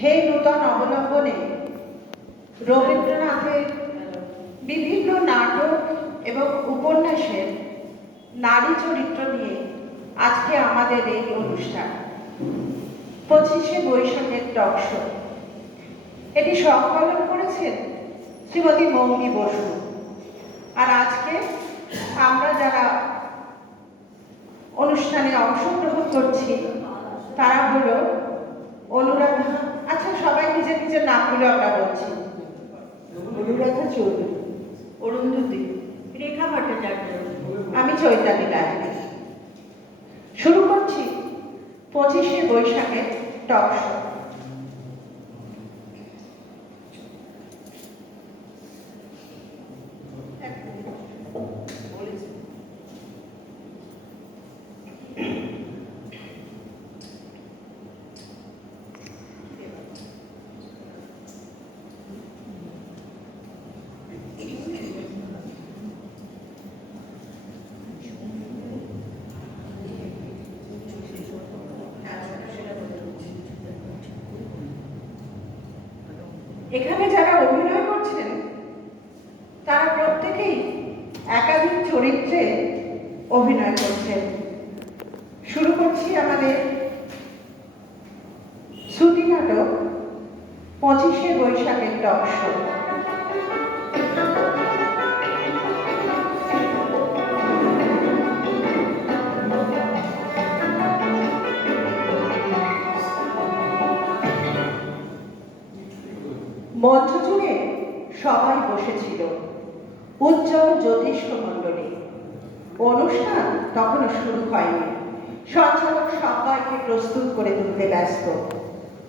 হে নূতন অবলম্বনে রবীন্দ্রনাথের বিভিন্ন নাটক এবং উপন্যাসের নারী চরিত্র নিয়ে আজকে আমাদের এই অনুষ্ঠান 25শে বৈশাখের টক শো। এটি সংকলন করেছেন শ্রীমতী মৌনী বসু। আর আজকে আমরা যারা অনুষ্ঠানে অংশগ্রহণ করছি তারা হলো অনুরাধা, আচ্ছা সবাই নিজের নিজের নামগুলো আমরা বলছি। অনুরাধা চৌধুরী, অরুন্ধতী, রেখা ভট্টাচার্য, আমি চৈতালি রায়। শুরু করছি 25শে বৈশাখের টক শো। এখানে যারা অভিনয় করছেন তারা প্রত্যেকেই একাধিক চরিত্রে অভিনয় করছেন। শুরু করছি আমাদের শ্রুতি নাটক 25শে বৈশাখের টক শো। মঞ্চ জুড়ে সবাই বসেছিল, উজ্জ্বল জ্যোতিষ্ক মণ্ডলী। অনুষ্ঠান তখনও শুরু হয়নি, সঞ্চালক সবাইকে প্রস্তুত করে তুলতে ব্যস্ত।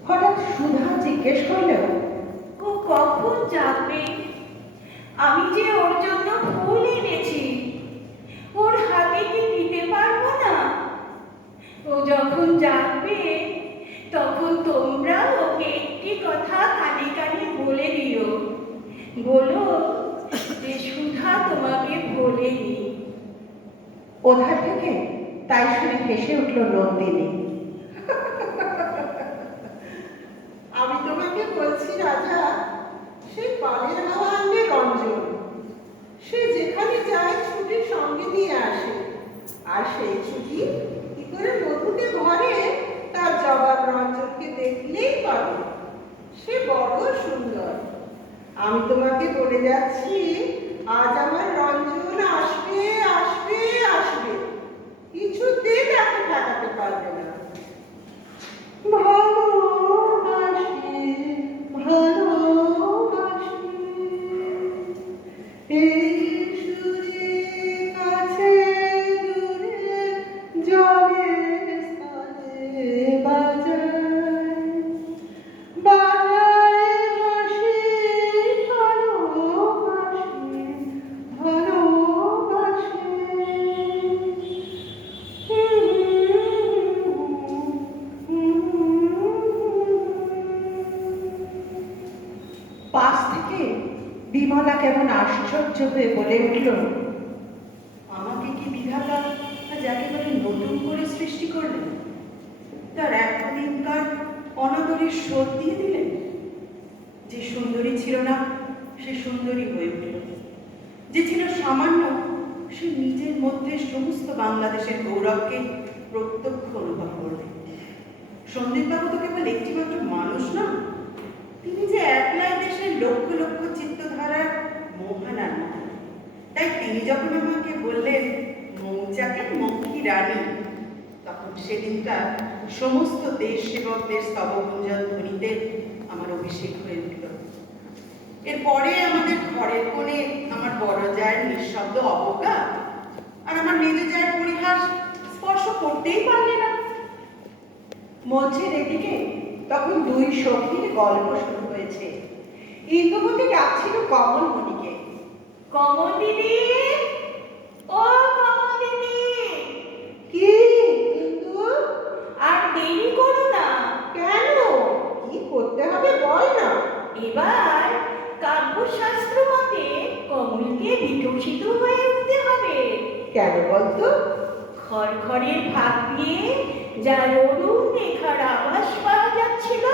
হঠাৎ সুধা জিজ্ঞেস করল, ও কখন যাবে? আমি যে ওর জন্য ফুল এনেছি, ওর হাতে কি দিতে পারবো না? ও যখন যাবে তখন তোমরা ওকে একটি কথা কানে কানে বলে দিও, বলো যে সুধা তোমাকে বলেনি। ওধার থেকে তাই শুনে হেসে উঠল নন্দিনী। আমি তোমাকে বলছি রাজা, সে পালের হাওয়া আনবে রঞ্জন। সে যেখানে যায় ছুটি সঙ্গে নিয়ে আসে, আর সেই ছুটি কি করে মধুতে ভরে তার জবাব রঞ্জনকে দেখলেই পাবে। সে বড় সুন্দর। আমি তোমাকে বলে যাচ্ছি, আজ আমার রঞ্জন আসবে আসবে আসবে, কিছুতে তাকে ঠেকাতে পারবে না। ভালোবাসি ভালোবাসি এই সুরে কাছে দূরে জলে স্থলে বাজায় বাজায় হাসি ভালোবাসি ভালোবাসি। পাশ থেকে বিমলা কেমন আশ্চর্য হয়ে বলে উঠল, আমাকে কি বিধাতা যাকে বলে নতুন করে সৃষ্টি করলেন, তার একদিনকার অনাদরের শোধ দিয়ে দিলেন? যে সুন্দরী ছিল না সে সুন্দরী হয়ে উঠল, যে ছিল সামান্য সে নিজের মধ্যে সমস্ত বাংলাদেশের গৌরবকে প্রত্যক্ষ অনুভব করলেন। সন্দীপবাবু তো কেবল একটিমাত্র মানুষ না, তিনি যে একলাই দেশের লক্ষ লক্ষ চিত্তধারার মোহনার মতো। তাই তিনি যখন আমাকে বললেন মৌচাকের মক্ষী রানী, তখন সেদিনকার সমস্ত দেশ সেবকদের স্তবগুঞ্জন ধ্বনিতে আমার অভিষেক হয়ে উঠল। এরপরে আমাদের ঘরের কোণে আমার বড় জায়ের নিঃশব্দ অবজ্ঞা আর আমার মেজ জায়ের পরিহাস স্পর্শ করতেই পারলে না। মঞ্চের এদিকে তখন দুই সখীর গল্প শুরু হয়েছে। ইন্দুমতি ডাকছিল কমলমণিকে, কমল দিদি, ও কমল দিদি, কি ইন্দু? আর দেরি করো না। কেন? কি করতে হবে বল না। এবার কাব্যশাস্ত্র মতে কমলকে বিকশিত হয়ে উঠতে হবে। কেন বলতো? খড়খড়ের ভাগ দিয়ে যার অরুণ রেখার আভাস পাওয়া যাচ্ছিল,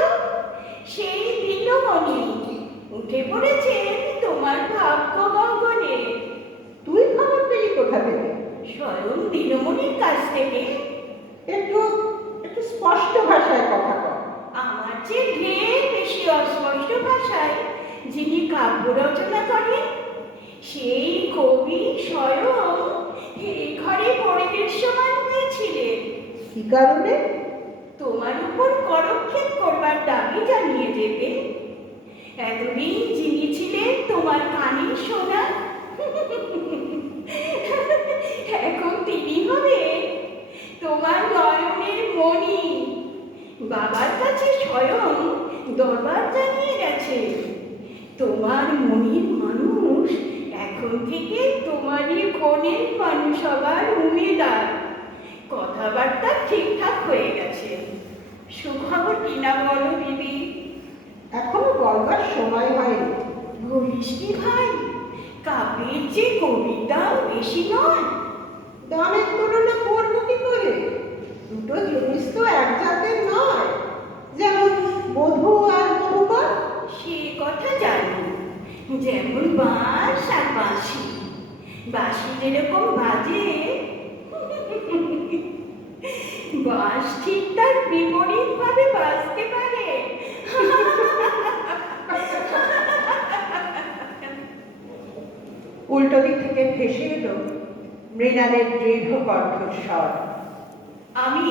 থেকে? একটু একটু স্পষ্ট ভাষায় কথা কর। আমার যে ঢের বেশি অস্পষ্ট ভাষায় যিনি কাব্য রচনা করেন, সেই কবি স্বয়ং এ ঘরে পরিদৃশ্যমান হয়েছিলেন। কি কারণে? তোমার উপর করক্ষেপ করবার দাবি জানিয়ে দেবে। এতদিন যিনি ছিলেন তোমার কানে শোনা, এখন তিনি হবে তোমার নয়নের মণি। বাবার কাছে স্বয়ং দরবার জানিয়ে গেছে তোমার মনির মানুষ এখন থেকে তোমারই কোণের মানুষ হবার উমেদার। কথাবার্তা ঠিকঠাক হয়ে গেছে। সুখবর কিনা বলো দিদি? এখনো বলবার সময় হয়নি। বলিস কি ভাই, কাব্যের যে কবিতাও বেশি নয়। দামের তুলনা করবো কি করে? দুটো জিনিস তো এক জাতের নয়, যেমন বধূ আর মধুকর। সে কথা জানি, যেমন বাঁশ আর বাঁশি। বাঁশি যেরকম বাজে, বাঁশ ঠিক তার বিপরীত ভাবে বাজতে পারে। উল্টো দিক থেকে ভেসে এলো মৃণালের দৃঢ় কণ্ঠস্বর। আমি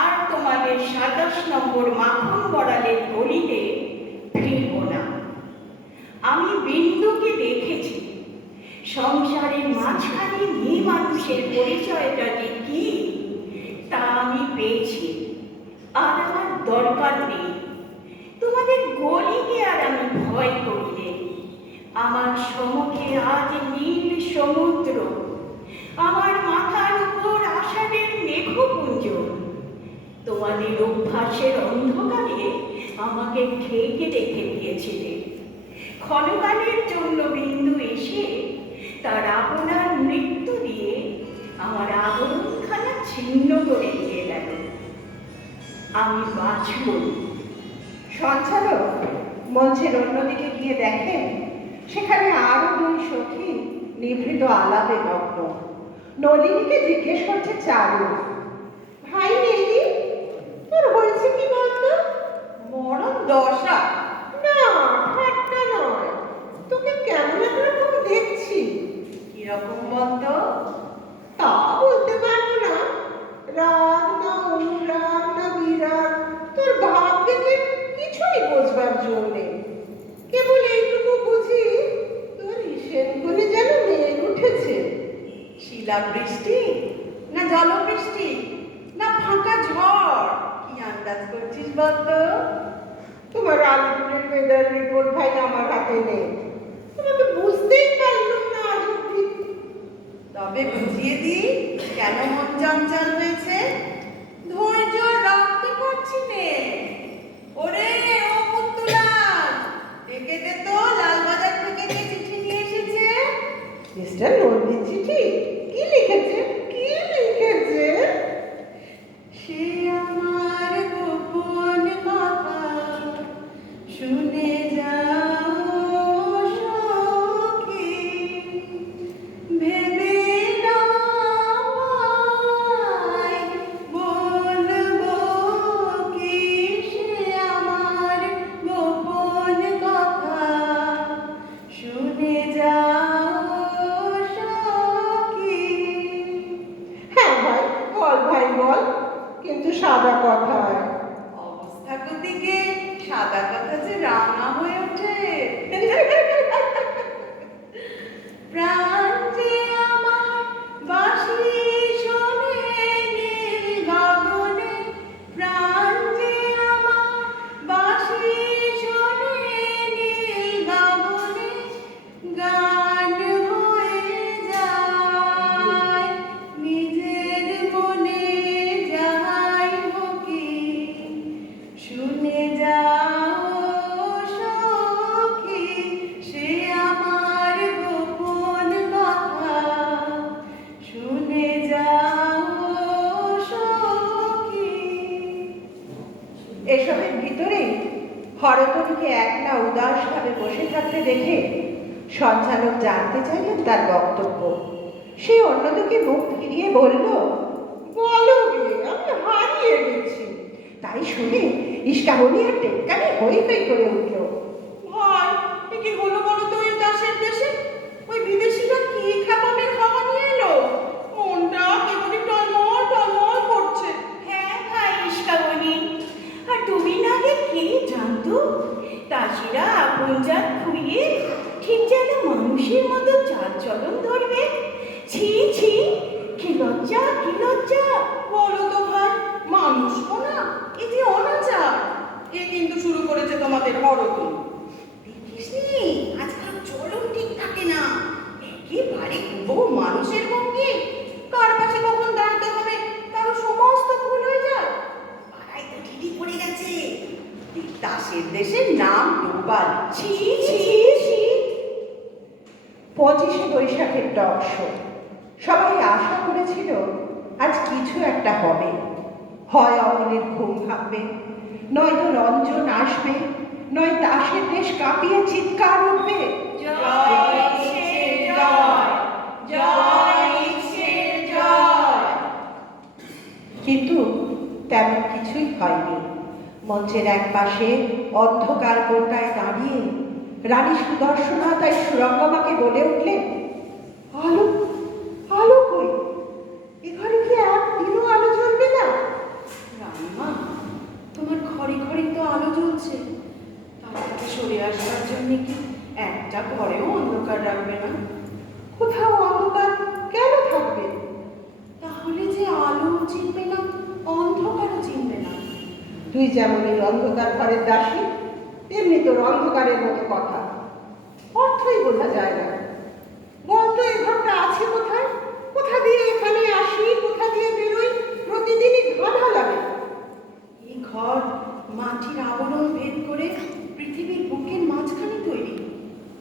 আর তোমাদের ২৭ নম্বর মাখন বড়ালের গলিতে ফিরব না। আমি বিন্দুকে দেখেছি। সংসারের মাঝখানে মেয়ে মানুষের পরিচয়টা যে কি তা আমি পেয়েছি। আর আমার দরকার নেই। তোমাদের গলিকে আর আমি ভয় করি নে। আমার সম্মুখে আজ নীল সমুদ্র, আমার মাথার উপর আষাঢ়ের মেঘপুঞ্জ। তোমাদের অভ্যাসের অন্ধকারে আমাকে ঢেকে রেখে দিয়েছিলে। ক্ষণকালের জন্য বিন্দু এসে তার আপনার মৃত্যু দিয়ে আমার আবরণখানা ছিন্ন করে দিয়ে গেল। আমি বাঁচব। সঞ্চালক মঞ্চের অন্যদিকে গিয়ে দেখেন সেখানে আরো দুই সখী নিভৃত আলাপে মগ্ন। নলিনীকে জিজ্ঞেস করছে চারু, ভাই নেই, তোর হয়েছে কি বলতো? মরণ দশা। না, ঠাট্টা নয়, তোকে কেমন একরকম দেখছি। কিরকম বলতো? তা বলতে পারবো না। রাগ না অনুরাগ না বিরাগ, তোর ভাব দেখে কিছুই বোঝবার জো নেই। কেবল এইটুকু বুঝি, তোর ঈশের কোণে যেন মেঘ উঠেছে। শিলাবৃষ্টি না জলবৃষ্টি না ফাঁকা ঝড়, কি আন্দাজ করছিস বলতো? তোমার আলিপুরের ওয়েদার রিপোর্ট ভাই আমার হাতে নেই। তোমাকে বুঝতেই পারলাম না আজ অব্দি। তবে বুঝিয়ে দিই কেন মন চঞ্চল হয়েছে। ধৈর্য রাখতে পারছি নে। ওরে ও মুত্তুলাল, ডেকে দে তো, লালবাজার থেকে যে চিঠি নিয়ে এসেছে। মিস্টার নন্দীর চিঠি? কি লিখেছে? কি লিখেছে? সে আমার গোপন কথা শুনে যাও সখী, ভেবে নামায় বলবো কি। সে আমার গোপন কথা শুনে যাও সখী। হ্যাঁ ভাই বল, ভাই বল, কিন্তু সাদা কথায়। অবস্থা গতিকে সাদা কথা যে রাঙা হয়ে ওঠে। প্রাণ যে আমার বাঁশি শোনে নীল গগনে, প্রাণ যে আমার বাঁশি শোনে নীল গগনে, গান হয়ে যায় নিজের মনে যাই হকি। শুনে যাও সখী, সে আমার গোপন কথা শুনে যাও সখী। এসবের ভিতরে হরতরুকে একলা উদাসভাবে বসে থাকতে দেখে সঞ্চালক জানতে চাইলেন তার বক্তব্য। সে অন্যদিকে মুখ ফিরিয়ে বলল, বলো গে, আমি হারিয়ে গেছি। তাই শুনে ইস্কাবনি আর টেক্কানি হই হই করে উঠল। ভাই, এ কি হলো বলো তো এই দাসের দেশে? ওই বিদেশিরা কি খেপামের হাওয়া নিয়ে এলো? মনটা কেমনই টলমল টলমল করছে। হ্যাঁ ভাই ইস্কাবনি, আর তুমি না আগে কে জানতো দাসীরা আপন জাত খুইয়ে ঠিক যেন মানুষের মতো চাল চলন ধরবে। ছি ছি, কি লজ্জা কি লজ্জা। বলো তো ভাই, মানুষ না, এই যে অনাচার, এ কিন্তু শুরু করেছে তোমাদের হরদম। দেখিসনি আজকাল চলন ঠিক থাকে না, একেবারে বহু মানুষের ভঙ্গি। কার পাশে কখন দাঁড়াতে হবে তারও সমস্ত ভুল হয়ে যায়। পাড়ায় তো ঠিকই পড়ে গেছে দাসের দেশের নাম ডোবাল। ছি ছি ছি। 25শে বৈশাখের টক শো। সবাই আশা করেছিল আজ কিছু একটা হবে, হয় অমলের ঘুম ভাঙবে, নয়তো রঞ্জন আসবে, নয় তাসের দেশ কাঁপিয়ে চিৎকার উঠবে। জয় ইচ্ছের জয়, জয় ইচ্ছের জয়। কিন্তু তেমন কিছুই হয়নি। মঞ্চের এক পাশে অন্ধকার কোটায় দাঁড়িয়ে রানী সুদর্শনা তাই সুরঙ্গমাকে বলে উঠলেন, আলো আলো কই, এখানে কি একদিনও আলো জ্বলবে না? রানীমা, তোমার ঘরে ঘরে তো আলো জ্বলছে, তার থেকে সরে আসবার জন্য কি একটা ঘরেও অন্ধকার রাখবে না? কোথাও অন্ধকার কেন থাকবে? তাহলে যে আলো চিনবে না, অন্ধকারও চিনবে না। তুই যেমন এই অন্ধকার ঘরের দাসী, তেমনি তোর অন্ধকারের মতো কথা, অর্থই বোঝা যায় না। বলতো এই ঘরটা আছে কোথায়? কোথা দিয়ে এখানে আসি, কোথা দিয়ে বেরোই, প্রতিদিনই গাধা লাগে। এই ঘর মাটির আবরণ ভেদ করে পৃথিবীর বুকের মাঝখানে তৈরি।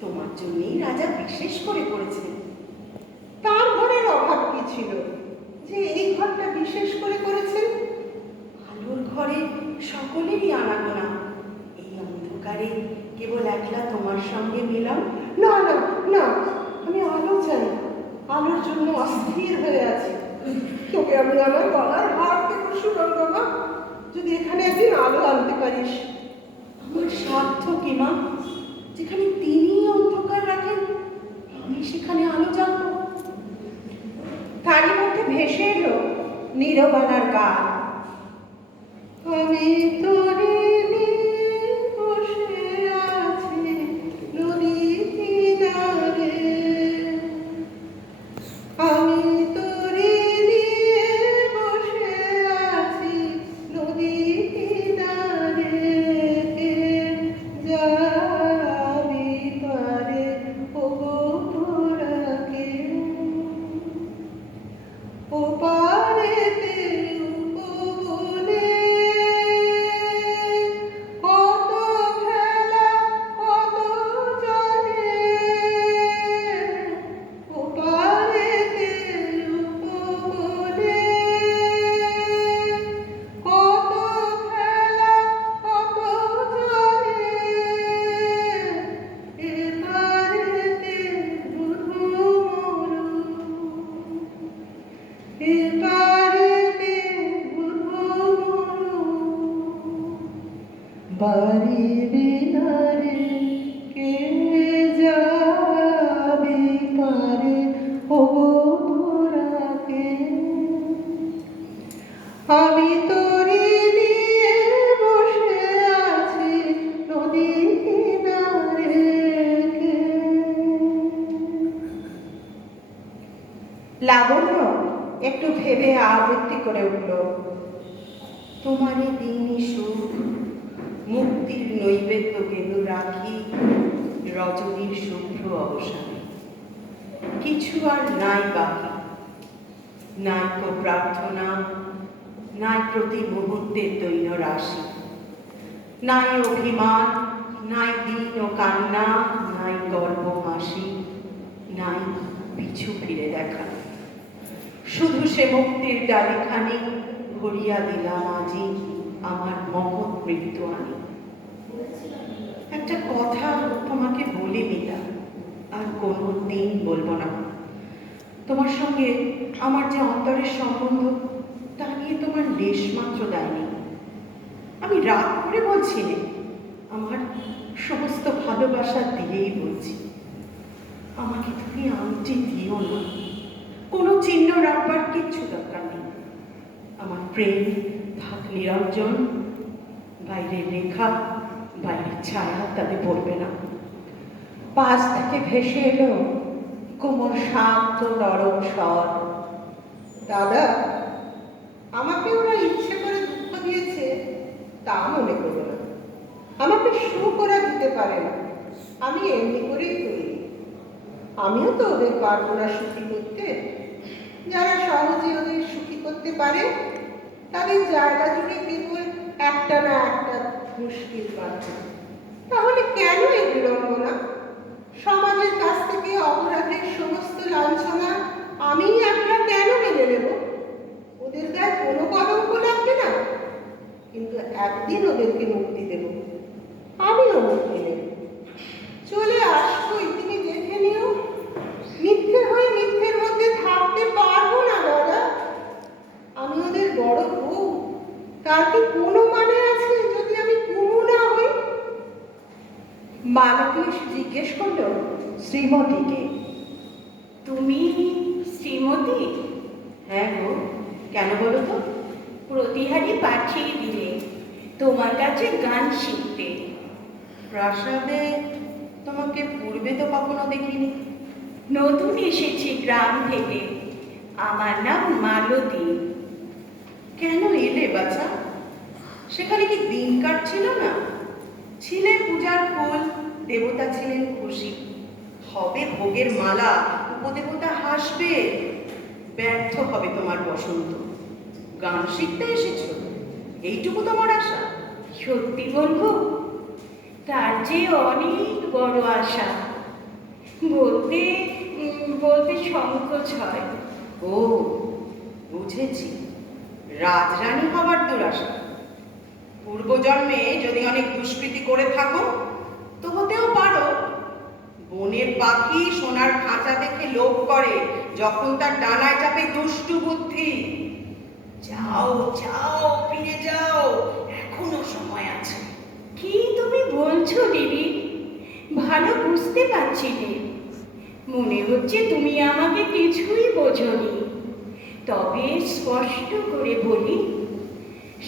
তোমার জন্যই রাজা বিশেষ করে করেছেন। তার ঘরের অভাব কি ছিল যে এই ঘরটা বিশেষ করে করেছেন? আলোর ঘরে সকলেরই আনাগোনা, এই অন্ধকারে কেবল একলা তোমার সঙ্গে মিলাম। না না না, আমি আলো চাই, আলোর জন্য অস্থির হয়ে আছি। তোকে আমি আমার গলার হার দেবো সুরঙ্গমা, যদি এখানে একদিন আলো আনতে পারিস। আমার স্বার্থ কি মা? যেখানে তিনি অন্ধকার রাখেন, আমি সেখানে আলো জ্বালবো। তারই মধ্যে ভেসে এলো নীরবালার গান। আমি তোরে নিয়ে বসে আছি নদীর কিনারে, আমি তোরে নিয়ে বসে আছি নদীর কিনারে, কে যাবি পারে ওগো তোরা কেউ, ও পারেতে উপবনে কত খেলা কত জলে, ও পারেতে উপবনে কত খেলা কত জলে, এ পারেতে বুধু মরু, এপারেতে বুধু মরু, বাড়ির ধারে কে যাবে পারে ওগো তোরা কেউ, আমি তোরে নিয়ে বসে আছি নদীর কিনারে, লাবণ্য একটু ভেবে আবৃত্তি করে উঠল। তোমারে দিনই সুখ মুক্তির নৈবেদ্য কেন রাখি রজনীর শুভ্র অবসানে, কিছু আর নাই বাকি, নাই কো প্রার্থনা, নাই প্রতি মুহূর্তের দৈন্য রাশি, নাই অভিমান, নাই দিন ও কান্না, নাই গর্ব হাসি, নাই পিছু ফিরে দেখা, শুধু সে মুক্তির ডালিখানি ভরিয়া দিলাম আজি আমার মহৎ মৃত্যু আনি। একটা কথা তোমাকে বলি মিতা, আর কোনো দিন বলবো না। তোমার সঙ্গে আমার যে অন্তরের সম্বন্ধ নিয়ে তোমার লেশ মাত্র দেয়নি। আমি রাগ করে বলছি না, আমার সমস্ত ভালোবাসা দিয়েই বলছি। আমাকে তুমি আংটি দিও না, কোনো চিহ্ন রাখবার কিচ্ছু দরকার নেই। আমার প্রেম থাক নিরঞ্জন, বাইরের রেখা বাইরের ছায়া তাতে পড়বে না। পাশ থেকে ভেসে এলো কোমল শান্ত নরম স্বর। দাদা, আমাকে ওরা ইচ্ছে করে দুঃখ দিয়েছে তা মনে করো না। আমাকে সুখ ওরা দিতে পারে না, আমি এমনি করেই তৈরি। আমিও তো ওদের পারবো না সুখী করতে। যারা সহজে ওদের সুখী করতে পারে তাদের জায়গা জুড়ে কেবল একটা না একটা মুশকিল বাঁধে। তাহলে কেন এই বিড়ম্বনা? সমাজের কাছ থেকে অপরাধের সমস্ত লাঞ্ছনা আমি আমরা কেন মেনে নেব? ওদের গায়ে কোনো কলঙ্ক লাগবে না, কিন্তু একদিন ওদেরকে মুক্তি দেব, আমিও মুক্তি নেব। চলে আসবোই, তুমি দেখে নিও। মিথ্যে হয়ে মিথ্যের মধ্যে থাকতে পারবো না দাদা। আমি ওদের বড় বউ, তার কি কোনো মানে আছে যদি আমি কুমু না হই? মালতী জিজ্ঞেস করলো শ্রীমতীকে। তুমি শ্রীমতী? হ্যাঁ গো, কেন বলো তো? প্রতিহারী পাঠিয়ে দিলে তোমার কাছে গান শিখতে। প্রাসাদে তোমাকে পূর্বে তো কখনো দেখিনি। নতুন এসেছি গ্রাম থেকে, আমার নাম মালতী। কেন এলে বাছা? সেখানে কি দিন কাটছিল না? ছিলে পূজার ফুল, দেবতা ছিলেন খুশি, হবে ভোগের মালা, উপদেবতা হাসবে। ব্যর্থ হবে তোমার বসন্ত। গান শিখতে এসেছ, এইটুকু তোমার আশা? সত্যি বলবো, তার যে অনেক বড় আশা। বলতে বলতে সংকোচ হয়। ও বুঝেছি, রাজরানী হবার দুরাশা। পূর্বজন্মে যদি অনেক দুষ্কৃতি করে থাকো তো হতেও পারো। বনের পাখি সোনার খাঁচা দেখে লোভ করে যখন তার ডানায় চাপে দুষ্টু বুদ্ধি। যাও যাও, ফিরে যাও, এখনো সময় আছে। কি তুমি বলছো দিদি? ভালো বুঝতে পারছি না। মনে হচ্ছে তুমি আমাকে কিছুই বোঝোনি। তবে স্পষ্ট করে বলি,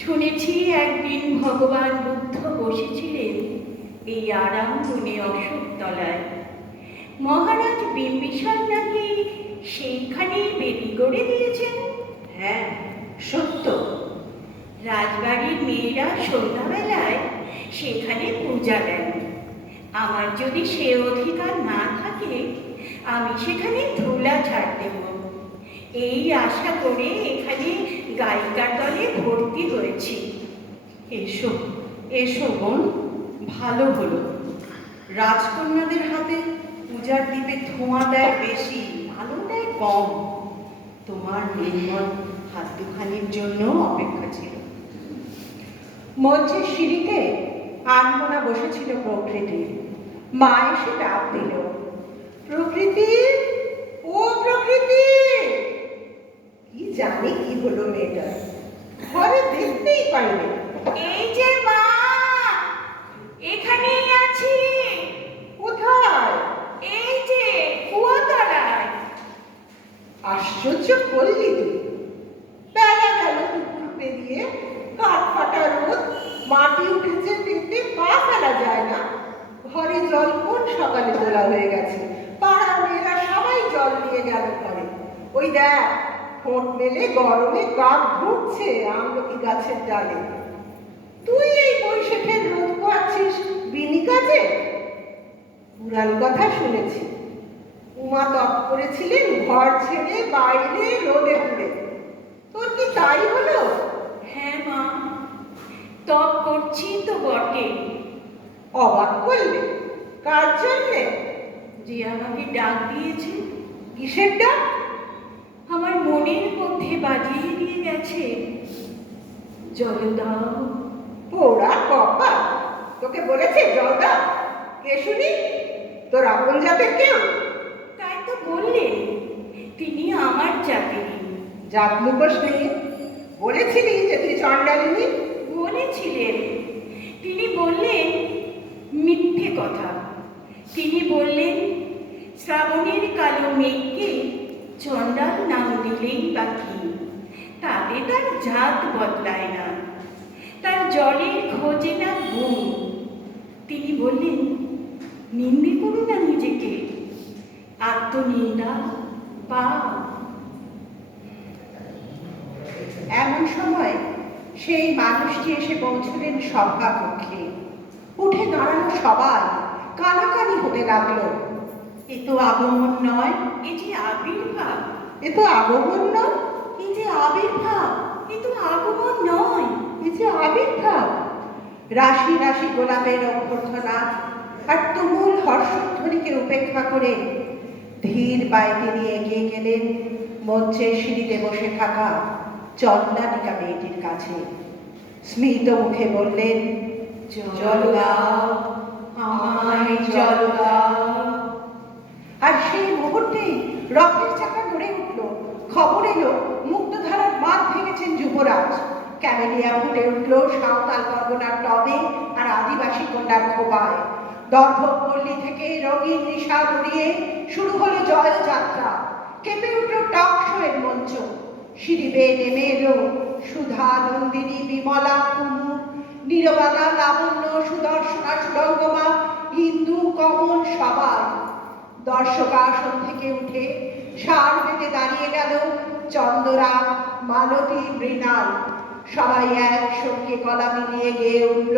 শুনেছি একদিন ভগবান বুদ্ধ বসেছিলেন এই আরাম বনে অশোকতলায়। মহারাজ বিম্বিসার নাকি সেইখানেই বেদি গড়ে দিয়েছেন। হ্যাঁ সত্য। রাজবাড়ির মেয়েরা সন্ধ্যাবেলায় সেখানে পূজা দেন। আমার যদি সে অধিকার না থাকে, আমি সেখানে ধুলা ঝাড় দেব। এই আশা করে এখানে গায়িকার দলে ভর্তি হয়েছি। এসো এসো বোন, ভালো হলো। রাজকন্যাদের হাতে পূজার দ্বীপে ধোঁয়া দেয় বেশি, আলো দেয় কম। তোমার নির্মল হাত দুখানির জন্য অপেক্ষা ছিল। মঞ্চের সিঁড়িতে আনমনা বসেছিল প্রকৃতি। মা এসে ডাক দিল, প্রকৃতি, ও প্রকৃতি। কি জানি কি হলো মেয়েটার, ঘরে দেখতেই পাইনি। এই যে মা, এখানেই আছি। কোথায়? এই যে কুয়াতলায়। আশ্চর্য করলি তুই। বেলা গেল দুপুর পেরিয়ে, কাঠ ফাটা রোদ, মাটি উঠেছে দেখতে পা ফেলা যায় না। ঘরে জল কোন সকালে তোলা হয়ে গেছে। পাড়ার মেয়েরা সবাই জল নিয়ে গেল ঘরে। ওই দেখ, ঠোঁট মেলে গরমে কাক ঘুরছে আমলকি গাছের ডালে। তুই এই বৈশাখের রোদ পোয়াচ্ছিস বিনি কাজে? পুরাণ কথা শুনেছি, উমা তপ করেছিলেন ঘর ছেড়ে বাইরে রোদে পুড়ে। তোর কি তাই হলো? হ্যাঁ মা, তপ করছি তো বটে। অবাক করলে? কার জন্যে? যে আমাকে ডাক দিয়েছে। কিসের ডাক? আমার মনের মধ্যে বাজিয়ে দিয়ে গেছে, জল দাও। পোড়া কপাল, তোকে বলেছে জল দাও? কে শুনি? তোর আপন জাতের কেউ? তাই তো বললে, তিনি আমার জাতির। জাত মুখোশ নেই, বলেছিলি যে তুই চণ্ডালিনী? বলেছিলেন। তিনি বললেন মিথ্যে কথা। তিনি বললেন শ্রাবণের কালো মেঘকে চণ্ডাল নাম দিলেই বাকি, তাতে তার জাত বদলায় না, তার জলের খোঁজে না গুণ। তিনি বললেন নিন্দে করো না নিজেকে, আত্মনিন্দা পাপ। এমন সময় সেই মানুষটি এসে পৌঁছলেন সভাকক্ষে। উঠে দাঁড়ানো সবাই কানাকানি হতে লাগলো। এ তো আগমন নয়, এ যে আবির্ভাব, এ তো আগমন নয়, এ যে আবির্ভাব। এ তো আগমন নয়। এ যে আবির্ভাব। রাশি রাশি গোলাপের অভ্যর্থনা আর তুমুল হর্ষধ্বনিকে উপেক্ষা করে ধীর পায়ে তিনি এগিয়ে গেলেন মঞ্চের সিঁড়িতে বসে থাকা চণ্ডালিকা মেয়েটির কাছে। স্মিত মুখে বললেন, জল দাও, আমায় জল দাও। আর সেই মুহূর্তেই রথের চাকা নড়ে উঠল। খবর এলো মুক্তধারার বাঁধ ভেঙেছেন যুবরাজ। ক্যামেলিয়া ফুটে উঠল সাঁওতাল পরগনার টবে আর আদিবাসী কন্যার খোপায়। দর্ভপল্লী থেকে রঙিন নিশা উড়িয়ে শুরু হলো জয়যাত্রা। কেঁপে উঠল টক শোয়ের মঞ্চ। সিঁড়ি বেয়ে নেমে এলো সুধা, নন্দিনী, বিমলা, কুমু, নীরবালা, লাবণ্য, সুদর্শনা, সুরঙ্গমা, হিন্দু, কমল সবাই। দর্শক আসন থেকে উঠে সার পেতে দাঁড়িয়ে গেল চন্দরা, মালতী, মৃণাল। সবাই একসঙ্গে গলা মিলিয়ে গেয়ে উঠল